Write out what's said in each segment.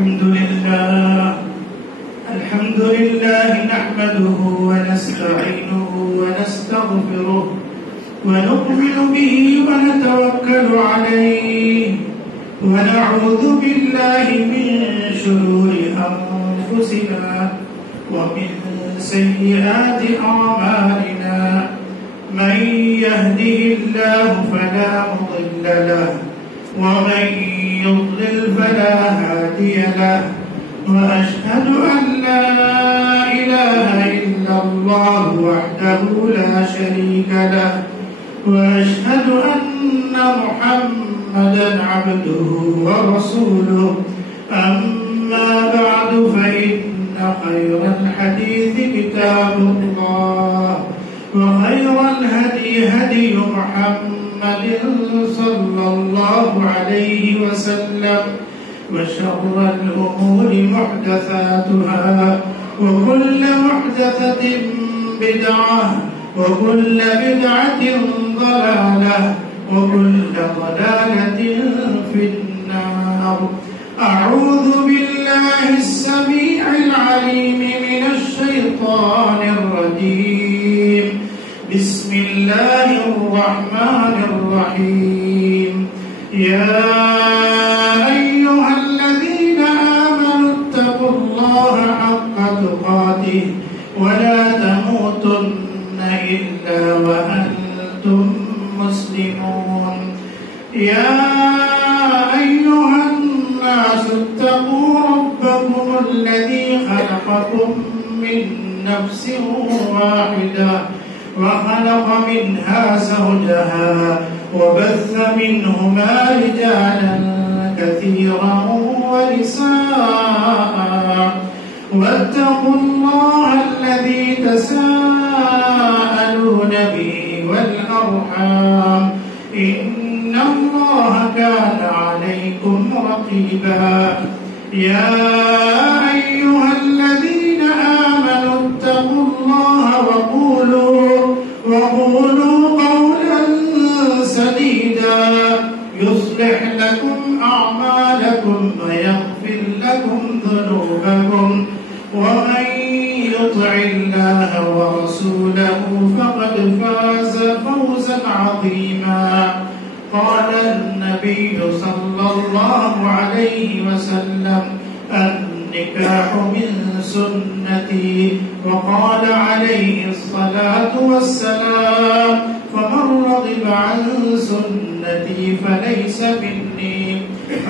الحمد لله نحمده ونستعينه ونستغفره ونؤمن به ونتوكل عليه ونعوذ بالله من شرور أنفسنا ومن سيئات أعمالنا من يهده الله فلا مضل له ومن يضلل فلا هادي له وأشهد أن لا إله إلا الله وحده لا شريك له وأشهد أن محمدا عبده ورسوله أما بعد فإن خير الحديث كتاب الله وخير الهدي هدي محمد صلى الله عليه وسلم وشر الأمور محدثاتها وكل محدثة بدعة وكل بدعة ضلالة وكل ضلالة في النار. أعوذ بالله السميع العليم من الشيطان الرجيم. بسم الله الرحمن الرحيم. يا أيها الذين آمنوا اتقوا الله حق تقاته ولا تموتن إلا وأنتم مسلمون. يا أيها الناس اتقوا ربكم الذي خلقكم من نفس واحدة وخلق منها زوجها وبث منهما رجالا كثيرا ونساء واتقوا الله الذي تساءلون به والأرحام إن الله كان عليكم رقيبا. يا أيها الذين آمنوا اتقوا الله وقولوا قولا سديدا يصلح لكم أعمالكم ويغفر لكم ذنوبكم ومن يطع الله ورسوله فقد فاز فوزا عظيما. قال النبي صلى الله عليه وسلم النكاح من سنتي وقال عليه الصلاة والسلام فمن رغب عن سنتي فليس مني.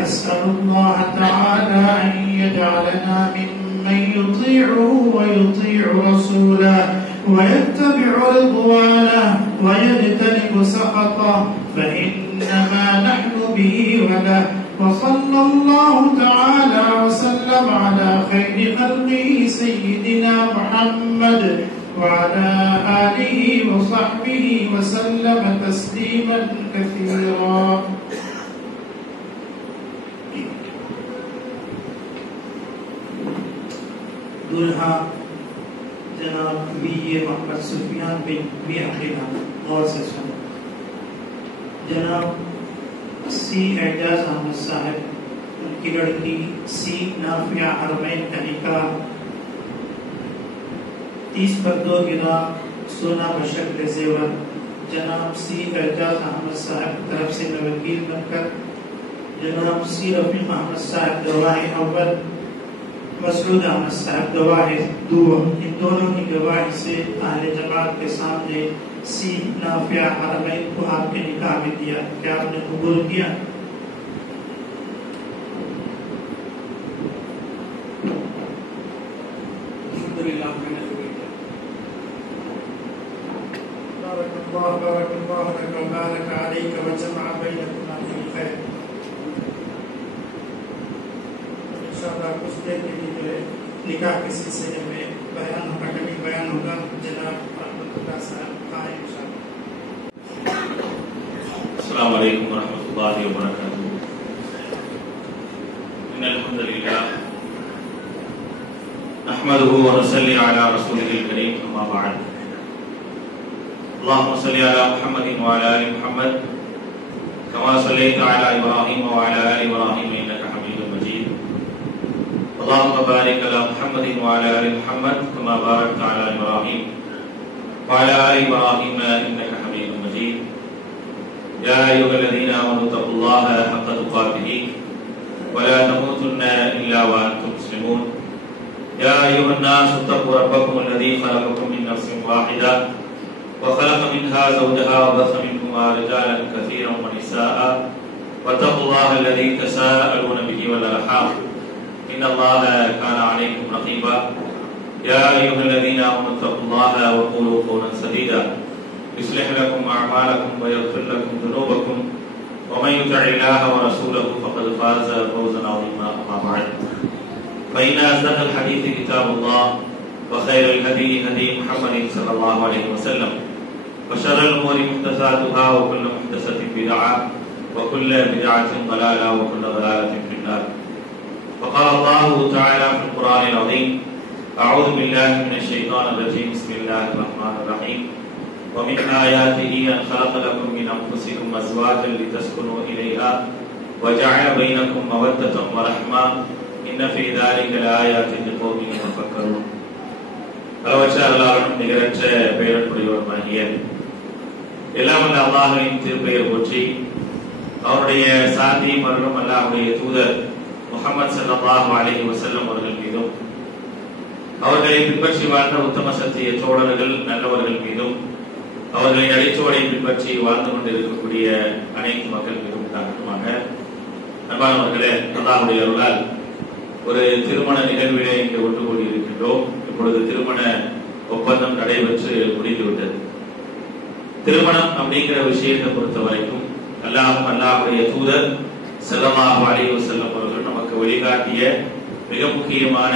أسأل الله تعالى أن يجعلنا ممن يطيعه ويطيع رسوله ويتبع رضوانه ويجتنب سخطه فإنما نحن به وله. وصلى الله تعالى وسلم على خير خلقه سيدنا محمد وعلى آله وصحبه وسلم تسليما كثيرا. दुल्हा जनाब बीए मोहम्मद सुफियान बिन मियाखिला गौर से सुनो। जनाब सी एजाज अहमद साहब उनकी लड़की सी नाफिया हरमैन का निकाह 30/2 सोना बशक्ल ज़ेवर जनाब सी एजाज अहमद साहब तरफ से वकील बनकर जनाब सी रफीक अहमद साहब गवाही अव्वल मसरूद अहमद साहब गवाही दुआ इन दोनों की गवाही से अहले जमात के सामने सी नाफिया हरमैन को आपके निकाह में दिया। क्या आपने कबूल किया? कुछ देर के लिए जो है निकाह के सिलसिले में बयान होगा, कभी बयान होगा। जनाब अस्सलामु अलैकुम वरहमतुल्लाहि वबरकातुहू। इन्नल हम्दुलिल्लाह नहमदुहु व नसल्ली अला रसूलिल करीम अम्मा बाद। अल्लाहुम्मा सल्लि अला मुहम्मदिन व अला आलि मुहम्मद कमा सल्लैता अला इब्राहीम व अला आलि इब्राहीम इन्नका हमीदुम मजीद। محمد وعلى آل محمد كما باركت على إبراهيم وعلى آل إبراهيم إنك حميد مجيد. يا أيها الذين آمنوا اتقوا الله حق تقاته ولا تموتن إلا وأنتم مسلمون. يا أيها الناس اتقوا ربكم الذي خلقكم من نفس واحدة وخلق منها زوجها وبث منهما رجالا كثيرا ونساء واتقوا الله الذي تساءلون به والأرحام إن الله كان عليكم رقيبا. يا أيها الذين آمنوا اتقوا الله وقولوا قولا سديدا يصلح لكم أعمالكم ويغفر لكم ذنوبكم ومن يطع الله ورسوله فقد فاز فوزا عظيما. أما بعد فإن أصدق الحديث كتاب الله وخير الهدي هدي محمد صلى الله عليه وسلم وشر الأمور محدثاتها وكل محدثة بدعة وكل بدعة ضلالة وكل ضلالة في النار. وقال الله تعالى في القرآن العظيم: أعوذ بالله من الشيطان الرجيم بسم الله الرحمن الرحيم ومن آياته أن خلق لكم من أنفسكم أزواجا لتسكنوا إليها وجعل بينكم مودة ورحمة إن في ذلك لآيات لقوم يتفكرون. அளவற்ற அருளாளனும் நிகரற்ற பெயருடையவருமாகிய எல்லாம் வல்ல அல்லாஹ்வின் திருப்பெயர் போற்றி அவருடைய சாந்தி மரணம் அல்லாஹ்வுடைய தூதர் முஹம்மது ஸல்லல்லாஹு அலைஹி வஸல்லம் அவர்கள் மீதும் அவர்களை பின்பற்றி வாழ்ந்த உத்தம சத்திய தோழர்கள் நல்லவர்கள் மீதும் அவர்களின் அடிச்சுவடை பின்பற்றி வாழ்ந்து கொண்டிருக்கக்கூடிய அனைத்து மக்கள் மீதும் உண்டாகட்டுமாக. அன்பானவர்களே, அல்லாஹ்வுடைய அருளால் ஒரு திருமண நிகழ்விலே இங்கு ஒன்று கூடி இருக்கின்றோம். இப்பொழுது திருமண ஒப்பந்தம் நடைபெற்று முடிந்துவிட்டது. திருமணம் அப்படிங்கிற விஷயத்தை பொறுத்த வரைக்கும் அல்லாஹ்வுடைய தூதர் ஸல்லல்லாஹு அலைஹி வஸல்லம் அவர்கள் நமக்கு வழிகாட்டிய மிக முக்கியமான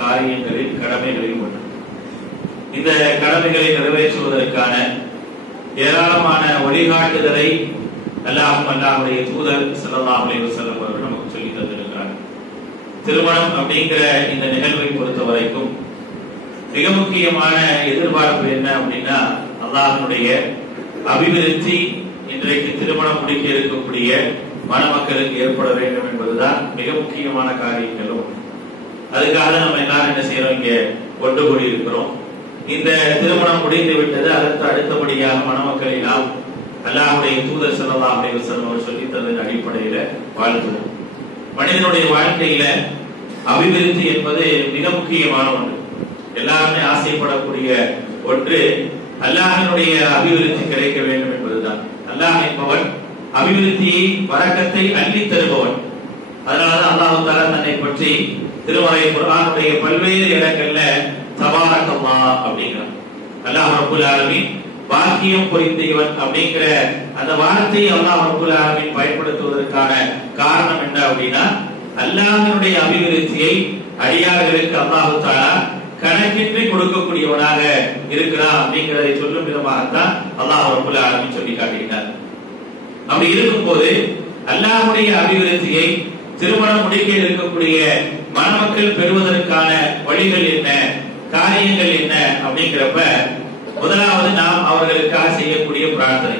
காரியங்களில் கடமைகளில் ஒன்று. இந்த கடமைகளை நிறைவேற்றுவதற்கான ஏராளமான வழிகாட்டுதலை அல்லாஹ்வுடைய தூதர் ஸல்லல்லாஹு அலைஹி வஸல்லம் அவர்கள் நமக்கு சொல்லி தந்திருக்கிறார். திருமணம் அப்படிங்கிற இந்த நிகழ்வை பொறுத்த வரைக்கும் மிக முக்கியமான எதிர்பார்ப்பு என்ன அப்படின்னா, அல்லாஹ்வுடைய அபிவிருத்தி இன்றைக்கு திருமணம் முடிக்க இருக்கக்கூடிய மணமக்களுக்கு ஏற்பட வேண்டும் என்பதுதான் மிக முக்கியமான காரியங்களும். அதுக்காக நம்ம எல்லாரும் என்ன செய்யறோம், இங்க ஒன்று கூடி இருக்கிறோம். இந்த திருமணம் முடிந்து விட்டது, அதற்கு அடுத்தபடியாக மணமக்களை நாம் அல்லாஹ்வுடைய தூதர் ஸல்லல்லாஹு அலைஹி வஸல்லம் அவர் சொல்லி தந்ததன் அடிப்படையில வாழ்கிறோம். மனிதனுடைய வாழ்க்கையில அபிவிருத்தி என்பது மிக முக்கியமான ஒன்று. எல்லாருமே ஆசைப்படக்கூடிய ஒன்று அல்லாஹ்வினுடைய அபிவிருத்தி கிடைக்க வேண்டும் என்பதுதான். அல்லாஹ் என்பவன் அபிவிருத்தியை வரக்கத்தை அள்ளி தருபவன். அதனாலதான் அல்லாஹ் தஆலா தன்னை பற்றி திருமறை குர்ஆனுடைய பல்வேறு இடங்கள்ல தபாரக்கல்லாஹ் அப்படிங்கிறான். அல்லாஹ் ரப்பல் ஆலமீன் பாக்கியம் பொருந்தியவன் அப்படிங்கிற அந்த வார்த்தையை அல்லாஹ் ரப்பல் ஆலமீன் பயன்படுத்துவதற்கான காரணம் என்ன அப்படின்னா, அல்லாஹ்வினுடைய அபிவிருத்தியை அடியார்களுக்கு அல்லாஹ் தஆலா கணக்கின்றி கொடுக்கக்கூடியவனாக இருக்கிறான் அப்படிங்கிறதை சொல்லும் விதமாகத்தான் அல்லாஹ் ரப்பல் ஆலமீன் சொல்லி காட்டுகிறார். அப்படி இருக்கும்போது அல்லாஹ்வுடைய அபிவிருத்தியை திருமணம் முடிக்க இருக்கக்கூடிய மணமக்கள் பெறுவதற்கான வழிகள் என்ன, காரியங்கள் என்ன அப்படிங்கிறப்ப முதலாவது நாம் அவர்களுக்காக செய்யக்கூடிய பிரார்த்தனை.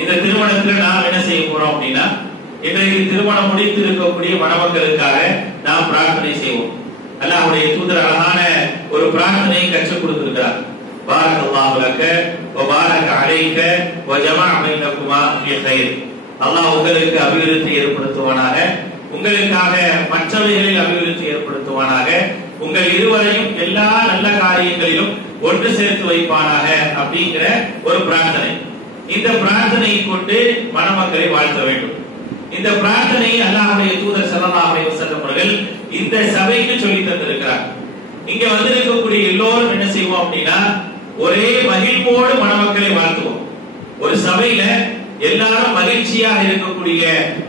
இந்த திருமணத்தில் நாம் என்ன செய்ய போறோம் அப்படின்னா, இன்றைக்கு திருமணம் முடித்து இருக்கக்கூடிய மணமக்களுக்காக நாம் பிரார்த்தனை செய்வோம். அல்லாஹ்வுடைய தூதர் அழகான ஒரு பிரார்த்தனையை கற்றுக் கொடுத்திருக்கிறார். பாரக்கல்லாஹு லக வ பாரக அலைக வ ஜமஅ பைனகுமா ஃபீ கைர். அல்லாஹ் உங்களுக்கு அபிவிருத்தி ஏற்படுத்துவானாக, உங்களுக்காக மற்றவைகளில் அபிவிருத்தி ஏற்படுத்துவானாக, உங்கள் இருவரையும் எல்லா நல்ல காரியங்களிலும் ஒன்று சேர்த்து வைப்பானாக அப்படிங்கிற ஒரு பிரார்த்தனை. இந்த பிரார்த்தனையை கொண்டு மணமக்களை வாழ்த்த வேண்டும். இந்த பிரார்த்தனையை அல்லாஹ்வுடைய தூதர் ஸல்லல்லாஹு அலைஹி வஸல்லம் அவர்கள் இந்த சபைக்கு சொல்லி தந்திருக்கிறார். இங்க வந்திருக்கக்கூடிய எல்லோரும் என்ன செய்வோம் அப்படின்னா, ஒரே மகிழ்வோடு மணமக்களை வாழ்த்துவோம். ஒரு சபையில எல்லாரும் மகிழ்ச்சியாக இருக்கக்கூடிய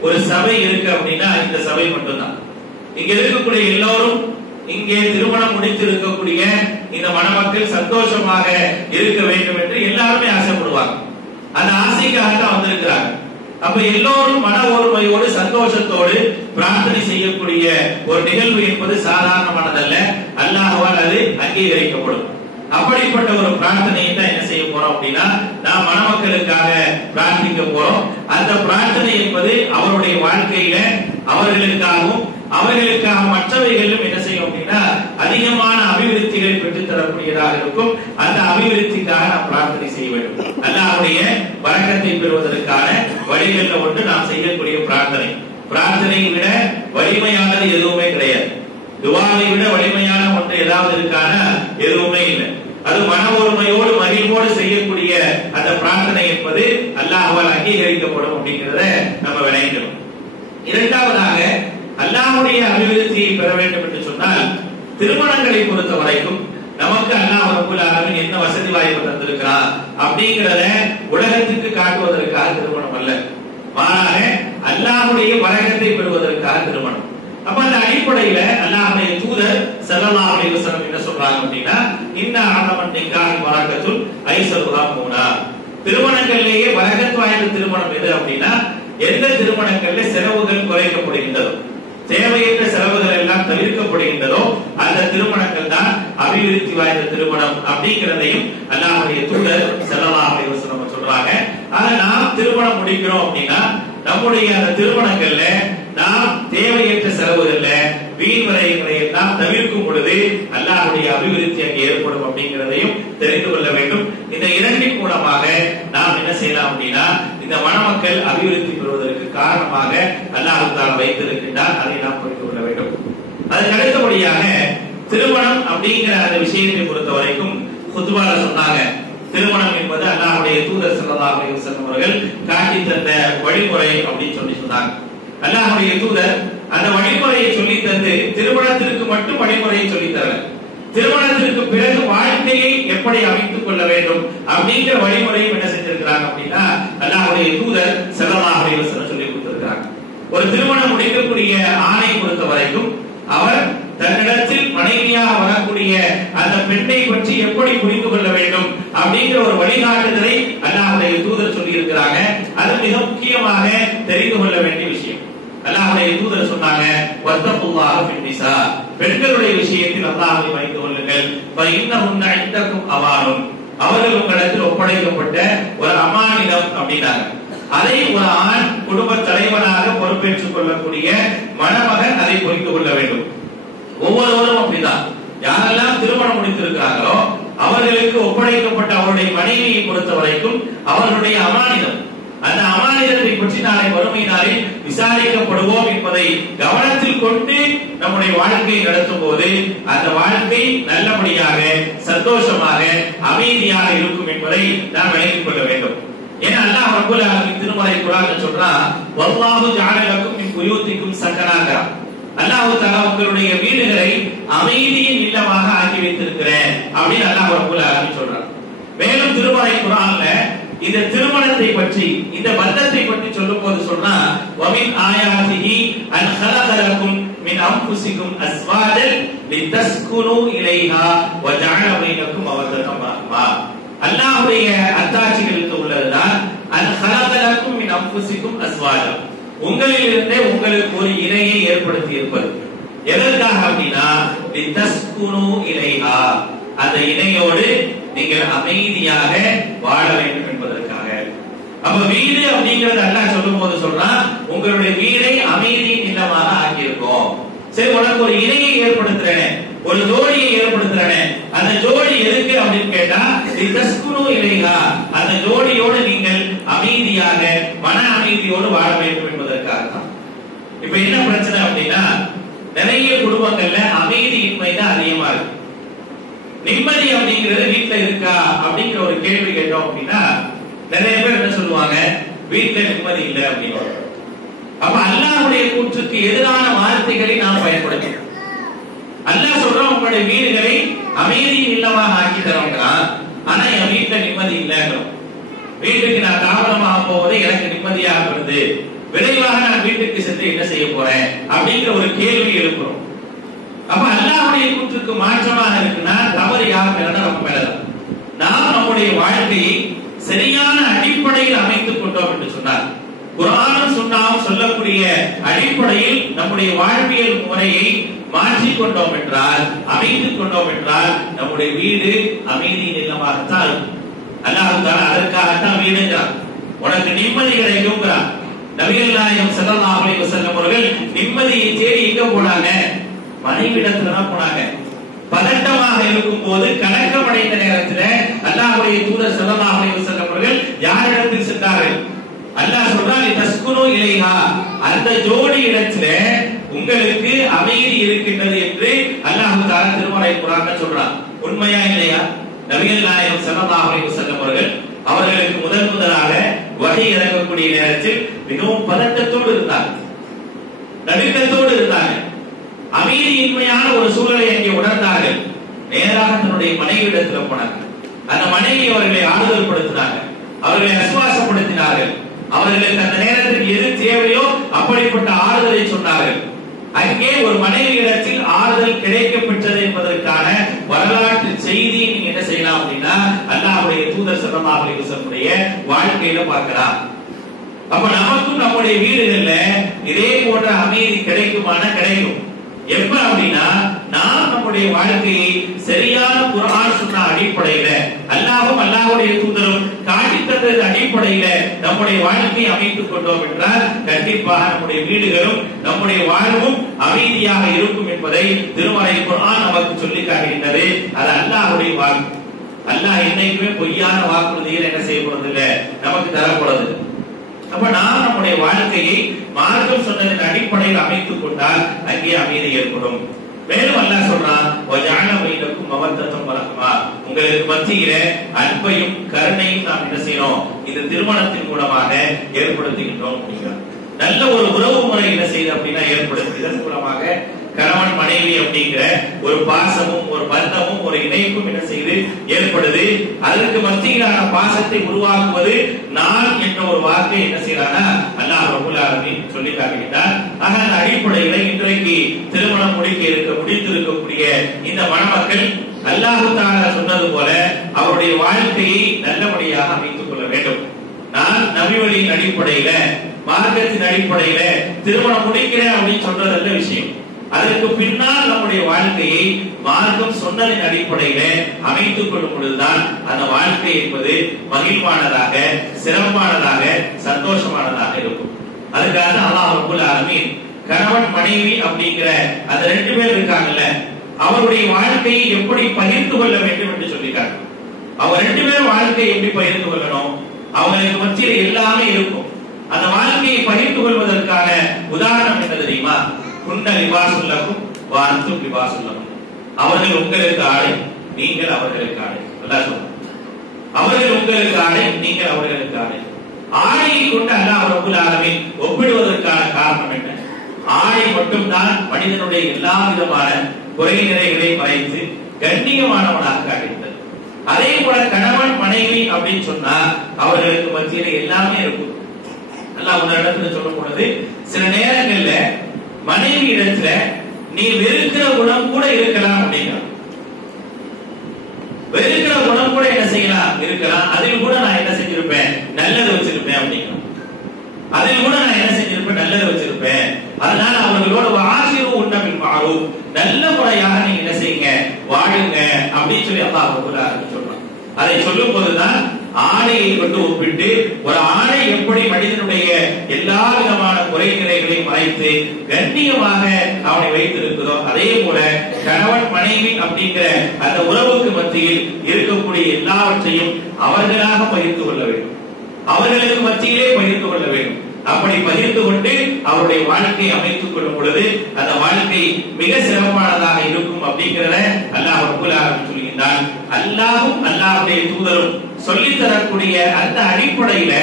ஒரு சபை இருக்கு அப்படின்னா இந்த சபை மட்டும்தான். இங்க இருக்கக்கூடிய எல்லோரும் இங்கே திருமணம் முடித்து இருக்கக்கூடிய இந்த மணமக்கள் சந்தோஷமாக இருக்க வேண்டும் என்று எல்லாருமே ஆசைப்படுவாங்க. அந்த ஆசைக்காக தான் வந்திருக்கிறாங்க. அப்ப எல்லோரும் மன ஒருமையோடு சந்தோஷத்தோடு பிரார்த்தனை செய்யக்கூடிய ஒரு நிகழ்வு என்பது சாதாரணமானதல்ல. அல்லாஹ்வால் அது அங்கீகரிக்கப்படும். அப்படிப்பட்ட ஒரு பிரார்த்தனையை தான் என்ன செய்ய போறோம் அப்படின்னா, நாம் மணமக்களுக்காக பிரார்த்திக்க போறோம். அந்த பிரார்த்தனை என்பது அவருடைய வாழ்க்கையில அவர்களுக்காகவும் அவர்களுக்காக மற்றவைகளிலும் என்ன செய்யும் அப்படின்னா, அது அதிகமான அபிவிருத்திகளை பெற்றுத் தரக்கூடியதாக இருக்கும். அந்த அபிவிருத்திக்காக நாம் பிரார்த்தனை செய்ய வேண்டும். அல்லாஹ்வுடைய பரக்கத்தை பெறுவதற்கான வழிகளில் ஒன்று நாம் செய்யக்கூடிய பிரார்த்தனை. பிரார்த்தனையை விட வலிமையானது எதுவுமே கிடையாது. துஆவை விட வலிமையான ஒன்று ஏதாவது இருக்கானா? எதுவுமே இல்லை. அது மன ஒருமையோடு மகிழ்வோடு செய்யக்கூடிய அந்த பிரார்த்தனை என்பது அல்லாஹ்வால் அங்கீகரிக்கப்படும் அப்படிங்கிறத நம்ம விளங்கணும். இரண்டாவதாக அல்லாஹ்வுடைய அபிவிருத்தியை பெற வேண்டும் என்று சொன்னால் திருமணங்களை பொறுத்த வரைக்கும் நமக்கு அல்லாஹ் ரப்பல் ஆலமீன் என்ன வசதி வாய்ப்பு தந்திருக்கிறார் அப்படிங்கறத உலகத்துக்கு காட்டுவதற்காக திருமணம் அல்ல, மாறாக அல்லாஹ்வுடைய பரக்கத்தை பெறுவதற்காக திருமணம். அப்ப அந்த அடிப்படையில அல்லாஹ்வுடைய தூதர் ஸல்லல்லாஹு அலைஹி வஸல்லம் என்ன சொல்றாங்க அப்படின்னா, இன்னா அஅமன் நிக்காஹி பரக்கத்துல் ஐஸருஹா மூனா. திருமணங்களிலேயே பரக்கத் வாய்ந்த திருமணம் எது அப்படின்னா, எந்த திருமணங்கள்ல செலவுகள் குறைக்கப்படுகின்றதோ, தேவையற்ற செலவுகள் எல்லாம் தவிர்க்கப்படுகின்றதோ அந்த திருமணங்கள் தான் அபிவிருத்தி வாய்ந்த திருமணம் அப்படிங்கிறதையும் அல்லாஹ்வுடைய தூதர் ஸல்லல்லாஹு அலைஹி வஸல்லம் சொல்றாங்க. ஆனா நாம் திருமணம் முடிக்கிறோம் அப்படின்னா நம்முடைய அந்த திருமணங்கள்ல நாம் தேவையற்ற செலவுகள்ல வீண் விரயங்களை எல்லாம் தவிர்க்கும் பொழுது அல்லாஹ்வுடைய அபிவிருத்தி அங்கே ஏற்படும் அப்படிங்கிறதையும் தெரிந்து கொள்ள வேண்டும். இந்த இரண்டின் மூலமாக நாம் என்ன செய்யலாம் அப்படின்னா, இந்த மணமக்கள் அபிவிருத்தி பெறுவதற்கு காரணமாக அல்லாஹ் தஆலா வைத்திருக்கின்றார். அதை நாம் புரிந்து கொள்ள வேண்டும். அதுக்கு அடுத்தபடியாக திருமணம் அப்படிங்கிற அந்த விஷயத்தை பொறுத்த வரைக்கும் குத்பால சொன்னாங்க, திருமணம் என்பது அல்லாஹ்வுடைய தூதர் ஸல்லல்லாஹு அலைஹி வஸல்லம் அவர்கள் காட்டி தந்த வழிமுறை அப்படின்னு சொன்னாங்க. அல்லாஹ்வுடைய தூதர் அந்த வழிமுறையை சொல்லி தந்து திருமணத்திற்கு மட்டும் வழிமுறையை சொல்லி தரல, திருமணத்திற்கு பிறகு வாழ்க்கையை எப்படி அமைத்துக் கொள்ள வேண்டும் அப்படிங்கிற வழிமுறையும் என்ன செஞ்சிருக்கிறாங்க அப்படின்னா அல்லாஹ்வுடைய தூதர் ஸல்லல்லாஹு அலைஹி வஸல்லம் சொல்லி கொடுத்திருக்கிறாங்க. ஒரு திருமணம் முடிக்கக்கூடிய ஆணை பொறுத்த வரைக்கும் அவர் தன்னிடத்தில் மனைவியாக வரக்கூடிய அந்த பெண்ணை பற்றி எப்படி புரிந்து கொள்ள வேண்டும் அப்படிங்கிற ஒரு வழிகாட்டுதலை அல்லாஹ்வுடைய தூதர் சொல்லி இருக்கிறாங்க. அது மிக முக்கியமாக தெரிந்து கொள்ள வேண்டிய விஷயம். அல்லாஹ்வுடைய தூதர் சொன்னாங்க, வத்தகுல்லாஹ ஃபின்னிஸா, பெண்களுடைய விஷயத்தில் அல்லாஹ்வை பயந்து கொள்ளுங்கள். ஃபஇன்னஹுன்ன இந்தக்கும் அவானுன், அவர்கள் உங்களிடத்தில் ஒப்படைக்கப்பட்ட ஒரு அமானிதம் அப்படின்னாங்க. அதை ஒரு ஆண் குடும்ப தலைவனாக பொறுப்பேற்றுக் கொள்ளக்கூடிய மணமகன் அதை புரிந்து கொள்ள வேண்டும். ஒவ்வொருவரும் அப்படிதான். யாரெல்லாம் திருமணம் முடித்திருக்கிறார்களோ அவர்களுக்கு ஒப்படைக்கப்பட்ட அவருடைய மனைவியை பொறுத்த வரைக்கும் அவர்களுடைய அமானிதம், அந்த அமானிதத்தை பற்றி நாளை வறுமை நாளில் விசாரிக்கப்படுவோம் என்பதை கவனத்தில் கொண்டு நம்முடைய வாழ்க்கையை நடத்தும் போது அந்த வாழ்க்கை நல்லபடியாக சந்தோஷமாக அமைதியாக இருக்கும் என்பதை நாம் விளங்கிக் கொள்ள வேண்டும். ஏன்னா அல்லாஹ் ரப்பல் ஆலமீன் திருமறை குர்ஆன்ல சொல்றான், வல்லாஹு ஜஅல லக்கும் மின் புயூத்திக்கும் சக்கனாக, அல்லாஹ் தஆலா உங்களுடைய வீடுகளை அமைதியின் இல்லமாக ஆக்கி வைத்திருக்கிறேன் அப்படின்னு அல்லாஹ் ரப்பல் ஆலமீன் சொல்றான். மேலும் திருமறை குர்ஆன்ல இந்த திருமணத்தை பற்றி இந்த பந்தத்தை பற்றி சொல்லும்போது சொன்னா, வமின் ஆயாதிஹி அன் خلق لكم من انفسكم ازواجا لتسكنوا اليها وجعل بينكم مودة ورحمة. அல்லாஹ்வுடைய அத்தாட்சிகளுக்கு உள்ளதுதான் அன் خلق لكم من انفسكم ازواجا, உங்களிலிருந்தே உங்களுக்கு ஒரு இணையை ஏற்படுத்தி இருப்பது. எதற்காக அப்படின்னா لتسكنوا اليها, அந்த இணையோடு நீங்கள் அமைதியாக வாழ வேண்டும் என்பதற்காக. அப்ப வீடு அப்படிங்கறது அல்லாஹ் சொல்லும்போது சொல்றான், உங்களுடைய வீடை அமைதியின் இல்லமாக ஆக்கியிருக்கோம். சரி, உனக்கு ஒரு இணையை ஏற்படுத்துறேன், ஒரு ஜோடியை ஏற்படுத்துறேன். அந்த ஜோடி எதுக்கு அப்படின்னு கேட்டா லிதஸ்குனு இலைஹா, அந்த ஜோடியோடு நீங்கள் அமைதியாக மன அமைதியோடு வாழ வேண்டும் என்பதற்காக தான். இப்ப என்ன பிரச்சனை அப்படின்னா, நிறைய குடும்பங்கள்ல அமைதியின்மை தான் அதிகமா இருக்கு. நிம்மதி அப்படிங்கிறது வீட்டுல இருக்கா அப்படிங்கிற ஒரு கேள்வி கேட்டோம் அப்படின்னா நிறைய பேர் என்ன சொல்லுவாங்க, வீட்டுல நிம்மதி இல்லை அப்படின்னு. அப்ப அல்லாஹ்வுடைய கூற்றுக்கு எதிரான வார்த்தைகளை நாம் பயன்படுத்தணும். அல்லாஹ் சொல்றோம், உங்களுடைய வீடுகளை அமைதியின் இல்லமாக ஆக்கி தரவங்கிறான், ஆனா என் வீட்டுல நிம்மதி இல்லைங்கிறோம். வீட்டுக்கு நான் தாமதமாக போவது எனக்கு நிம்மதியாக வருது, விரைவாக நான் வீட்டுக்கு சென்று என்ன செய்ய போறேன் அப்படிங்கிற ஒரு கேள்வி எழுப்புறோம். அப்ப அல்லாஹ்வுடைய கூற்றுக்கு மாற்றமாக இருக்குன்னா தவறு யார் மேலனா நம்ம மேலதான். நாம் நம்முடைய வாழ்க்கையை சரியான அடிப்படையில் அமைத்துக் கொண்டோம் என்று சொன்னார். குர்ஆனும் சுன்னாவும் சொல்லக்கூடிய அடிப்படையில் நம்முடைய வாழ்வியல் முறையை மாற்றிக் கொண்டோம் என்றால், அமைத்துக் கொண்டோம் என்றால் நம்முடைய வீடு அமைதியின் இல்லமாகத்தான். அல்லாஹ் தஆலா அதற்காகத்தான் வீடுங்கிறான். உனக்கு நிம்மதி கிடைக்கும்ங்கிறான். நபிகள் நாயகம் ஸல்லல்லாஹு அலைஹி வஸல்லம் அவர்கள் நிம்மதியை தேடி எங்க போனாங்க? மனைவிடத்துல தான் போனாங்க. பதட்டமாக இருக்கும் போது, கலக்கமடைந்த நேரத்தில் அல்லாஹ்வுடைய தூதர் ஸல்லல்லாஹு அலைஹி வஸல்லம் அவர்கள் யாரிடத்தில் சென்றார்கள்? அல்லாஹ் சொல்றான், தஸ்குனு இலைஹா, அந்த ஜோடி இடத்துல உங்களுக்கு அமைதி இருக்கின்றது என்று அல்லாஹ் தஆலா திருமறை குர்ஆன்ல சொல்றான். உண்மையா இல்லையா? நபிகள் நாயகம் ஸல்லல்லாஹு அலைஹி வஸல்லம் அவர்களுக்கு முதலாக வஹி இறங்கக்கூடிய நேரத்தில் மிகவும் பதட்டத்தோடு இருந்தார்கள், நடுக்கத்தோடு இருந்தார்கள், அமைதியின்மையான ஒரு சூழலை அங்கே உணர்ந்தார்கள். நேராக தன்னுடைய மனைவியிடத்தில் போனார்கள். அந்த மனைவி அவர்களை ஆறுதல் படுத்தினார்கள், அவர்களை அசுவாசப்படுத்தினார்கள், அவர்களுக்கு அந்த நேரத்தில் எது தேவையோ அப்படிப்பட்ட ஆறுதலை சொன்னார்கள். அங்கே ஒரு மனைவியிடத்தில் ஆறுதல் கிடைக்கப்பெற்றது என்பதற்கான வரலாற்று செய்தியை நீங்க என்ன செய்யலாம் அப்படின்னா, அல்லாஹ்வுடைய தூதர் ஸல்லல்லாஹு அலைஹி வஸல்லம் வாழ்க்கையில பார்க்கலாம். அப்ப நமக்கும் நம்முடைய வீடுகள்ல இதே போன்ற அமைதி கிடைக்குமான கிடைக்கும். எப்ப அப்படின்னா, நாம் நம்முடைய வாழ்க்கையை சரியான குர்ஆன் சுன்னா அடிப்படையில, அல்லாஹ்வும் அல்லாஹ்வுடைய தூதரும் காட்டி தந்தது அடிப்படையில நம்முடைய வாழ்க்கையை அமைத்துக் கொண்டோம் என்றால் கண்டிப்பாக நம்முடைய வீடுகளும் நம்முடைய வாழ்வும் அமைதியாக இருக்கும் என்பதை திருமறை குர்ஆன் நமக்கு சொல்லி காட்டுகின்றது. அது அல்லாஹ்வுடைய வாக்கு. அல்லாஹ் என்னைக்குமே பொய்யான வாக்குறுதிகள் என்ன செய்ய போறதில்லை, நமக்கு தரப்படுறது. அப்ப நாம் நம்முடைய வாழ்க்கையை மார்க்கம் சொன்னதன் அடிப்படையில் அமைத்துக் கொண்டால் அங்கே அமைதி ஏற்படும். மேலும் அல்லாஹ் சொல்றான், வஜஅல பைனக்கும் மவத்தத்தம் வரஹ்மா, உங்களுக்கு மத்தியில அன்பையும் கருணையும் நாம் என்ன செய்யணும், இந்த திருமணத்தின் மூலமாக ஏற்படுத்துகின்றோம் அப்படிங்கிறார். நல்ல ஒரு உறவு முறை என்ன செய்யுது அப்படின்னா ஏற்படுது. இதன் மூலமாக கணவன் மனைவி அப்படிங்கிற ஒரு பாசமும் ஒரு பந்தமும் ஒரு இணைப்பும் என்ன செய்து ஏற்படுது. அதற்கு மத்தியிலான பாசத்தை உருவாக்குவது நான் என்ற ஒரு வார்த்தை என்ன செய்யறானா அல்லாஹ் ரப்பல் ஆலமீன் சொல்லி காட்டுகிறார். ஆக அந்த அடிப்படையில் இன்றைக்கு திருமணம் முடித்திருக்கக்கூடிய இந்த மணமக்கள் அல்லாஹ் தஆலா சொன்னது போல அவருடைய வாழ்க்கையை நல்லபடியாக அமைத்துக் கொள்ள வேண்டும். நான் நபி வழியின் அடிப்படையில, மார்க்கத்தின் அடிப்படையில திருமணம் முடிக்கிறேன் அப்படின்னு சொல்றது நல்ல விஷயம். அதற்கு பின்னால் நம்முடைய வாழ்க்கையை மார்க்கம் சொன்னதின் அடிப்படையில அமைத்துக் கொள்ளும் பொழுதுதான் அந்த வாழ்க்கை என்பது மகிழ்வானதாக, சிறப்பானதாக, சந்தோஷமானதாக இருக்கும். அதுக்காக அல்லாஹ் ரப்பல் ஆலமீன் கணவன் மனைவி அப்படிங்கிற அந்த ரெண்டு பேர் இருக்காங்கல்ல, அவருடைய வாழ்க்கையை எப்படி பகிர்ந்து கொள்ள வேண்டும் என்று சொல்லிட்டாங்க. அவர் ரெண்டு பேரும் வாழ்க்கையை எப்படி பகிர்ந்து கொள்ளணும், அவங்களுக்கு மத்தியில எல்லாமே இருக்கும். அந்த வாழ்க்கையை பகிர்ந்து கொள்வதற்கான உதாரணம் என்ன தெரியுமா? குன்ன லிபாசுல்லகும் வான்தும் லிபாசுல்லகும், அவர்கள் உங்களுக்கு ஆடை, நீங்கள் அவர்களுக்கு ஆடை. அல்லாஹ் சொல்றான், அவர்கள் உங்களுக்கு ஆடை, நீங்கள் அவர்களுக்கு ஆடை. ஆடையை கொண்டு அல்லாஹ் ரப்பல் ஆலமீன் ஒப்பிடுவதற்கான காரணம் என்ன? ஆடை மட்டும்தான் மனிதனுடைய எல்லா விதமான குறை நிறைகளை மறைத்து கண்ணியமானவனாக காட்டுகிறது. அதே போல கணவன் மனைவி அப்படின்னு சொன்னா அவர்களுக்கு மத்தியில எல்லாமே இருக்கும். அல்லாஹ் ஒரு இடத்துல சொல்லும் பொழுது சில நேரங்கள்ல மனைவி இடத்துல நீ வெறுக்கிற குணம் கூட இருக்கலாம் அப்படிங்கிறான். வெறுக்கிற குணம் கூட என்ன செய்யலாம், இருக்கலாம். அதில் கூட நான் என்ன செஞ்சிருப்பேன், நல்லது வச்சிருப்பேன் அப்படிங்கிறான். அதில் கூட நான் என்ன செஞ்சிருப்பேன், நல்லது வச்சிருப்பேன். அதனால அவர்களோட வாசிரு உன்னபின் மாறும், நல்ல முறையாக நீங்க என்ன செய்யுங்க, வாழுங்க அப்படின்னு சொல்லி அல்லாஹ் ரப்பல் ஆலமீன் சொல்றான். அதை சொல்லும் போதுதான் ஆடையை கொண்டு ஒப்பிட்டு ஒரு ஆடை எப்படி மனிதனுடைய எல்லா விதமான குறை நிறைகளையும் மறைத்து கண்ணியமாக அவனை வைத்திருக்கிறதோ அதே போல கணவன் மனைவி அப்படிங்கிற அந்த உறவுக்கு மத்தியில் இருக்கக்கூடிய எல்லாவற்றையும் அவர்களாக பகிர்ந்து கொள்ள வேண்டும், அவர்களுக்கு மத்தியிலே பகிர்ந்து கொள்ள வேண்டும். அப்படி பகிர்ந்து கொண்டு அவருடைய வாழ்க்கையை அமைத்துக் கொள்ளும் பொழுது அந்த வாழ்க்கை மிக சிறப்பானதாக இருக்கும் அப்படிங்கிறத அல்லாஹ் ரப்பல் ஆலமீன் சொல்கின்றான். அல்லாஹ்வும் அல்லாஹ்வுடைய தூதரும் சொல்லித் தரக்கூடிய அந்த அடிப்படையில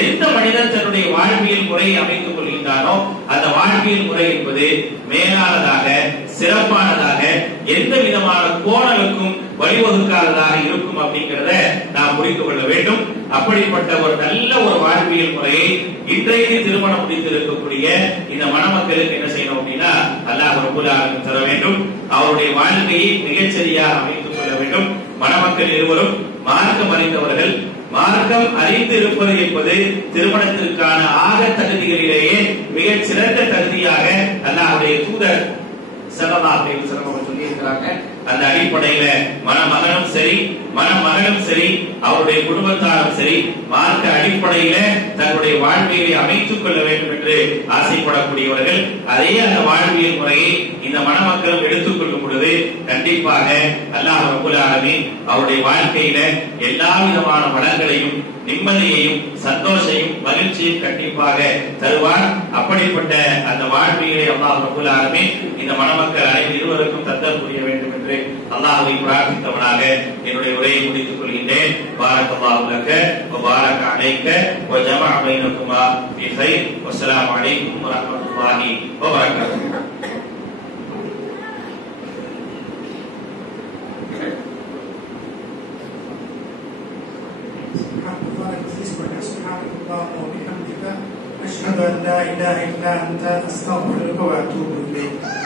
எந்த மனிதன் தன்னுடைய வாழ்வியல் முறையை அமைத்துக் கொள்கின்றானோ அந்த வாழ்வியல் முறை என்பது மேலானதாக, சிறப்பானதாக, எந்த விதமான கோணலுக்கும் வழிவகுக்காததாக இருக்கும் அப்படிங்கிறத நாம் புரிந்து கொள்ள வேண்டும். அப்படிப்பட்ட ஒரு நல்ல ஒரு வாழ்வியல் முறையை இன்றைக்கு திருமணம் முடித்திருக்கக்கூடிய இந்த மணமக்களுக்கு என்ன செய்யணும் அப்படின்னா அல்லாஹ் ரப்பல் ஆலமீன் தர வேண்டும். அவருடைய வாழ்க்கையை மிகச்சரியாக அமைத்துக் கொள்ள வேண்டும். மணமக்கள் இருவரும் மார்க்கம் அறிந்தவர்கள். மார்க்கம் அறிந்து இருப்பது என்பது திருமணத்திற்கான ஆக தகுதிகளிலேயே மிகச் சிறந்த தகுதியாக அல்லாஹ்வுடைய தூதர் ஸல்லல்லாஹு அலைஹி வஸல்லம் சொல்லி இருக்கிறாங்க. அந்த அடிப்படையில மணமகனும் சரி மணமகளும் சரி அவருடைய குடும்பத்தாரும் சரி மார்க்க அடிப்படையில தன்னுடைய வாழ்வியலை அமைத்துக் கொள்ள வேண்டும் என்று ஆசைப்படக்கூடியவர்கள் அதே அந்த வாழ்வியல் முறையை இந்த மணமக்களும் எடுத்துக் கொள்ளும் பொழுது கண்டிப்பாக அல்லாஹ் ரப்பல் ஆலமீன் அவருடைய வாழ்க்கையில எல்லா விதமான வளங்களையும் நிம்மதியையும் சந்தோஷையும் மகிழ்ச்சியும் கண்டிப்பாக தருவார். அப்படிப்பட்ட அந்த வாழ்வியலை அல்லாஹ் ரப்பல் ஆலமீன் இந்த மணமக்கள் அனைத்து இருவருக்கும் தந்தல் புரிய வேண்டும் என்று அல்லாஹ்வை பிரார்த்தித்தவனாக என்னுடைய உரையை முடித்துக் கொள்கின்றேன். பாரக்கல்லாஹு லக வ பாரக அலைக வ ஜமஅ பைனகுமா ஃபீ கைர். வஸ்ஸலாமு அலைக்கும் வ ரஹ்மத்துல்லாஹி வ பரகாத்துஹு. سبحانك اللهم وبحمدك أشهد أن لا إله إلا أنت أستغفرك وأتوب إليك.